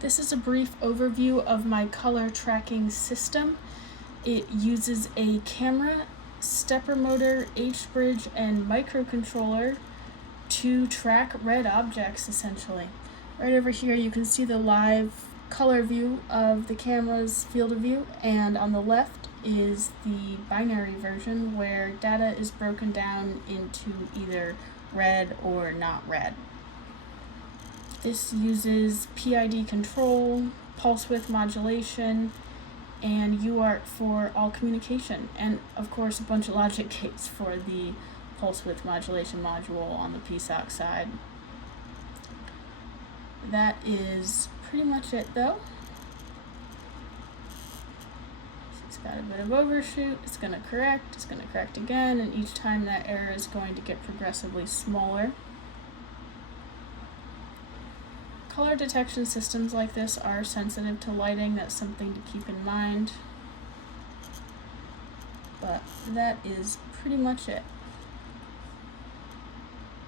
This is a brief overview of my color tracking system. It uses a camera, stepper motor, H-bridge, and microcontroller to track red objects, essentially. Right over here you can see the live color view of the camera's field of view, and on the left is the binary version where data is broken down into either red or not red. This uses PID control, pulse width modulation, and UART for all communication, and of course a bunch of logic gates for the pulse width modulation module on the PSOC side. That is pretty much it though. So it's got a bit of overshoot, it's going to correct again, and each time that error is going to get progressively smaller. Color detection systems like this are sensitive to lighting, that's something to keep in mind. But that is pretty much it.